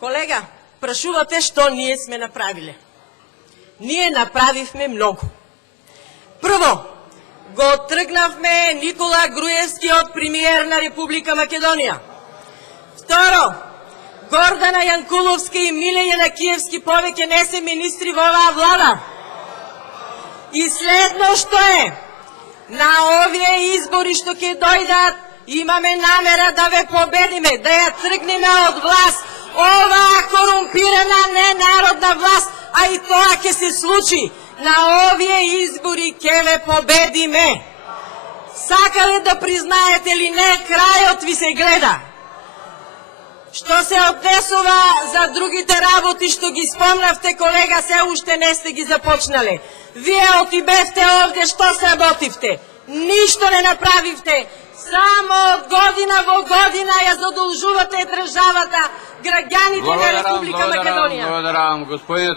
Колега, прашувате што ние сме направиле. Ние направивме многу. Прво, го тргнавме Никола Груевски од премиер на Република Македонија. Второ, Гордана Јанкуловска и Миле Јанакиевски повеќе не се министри во оваа влада. И следно што е, на овие избори што ќе дојдат, имаме намера да ве победиме, да ја тргнеме од власт, оваа корумпирана ненародна власт, а и тоа ќе се случи. На овие избори ќе ве победиме. Сакале да признаете ли не, крајот ви се гледа. Што се однесува за другите работи што ги спомнавте, колега, се уште не сте ги започнале. Вие отибевте овде, што се работивте? Ништо не направивте. Само од година во година ја задолжувате државата, граѓаните на Република Македонија. Благодарам, господине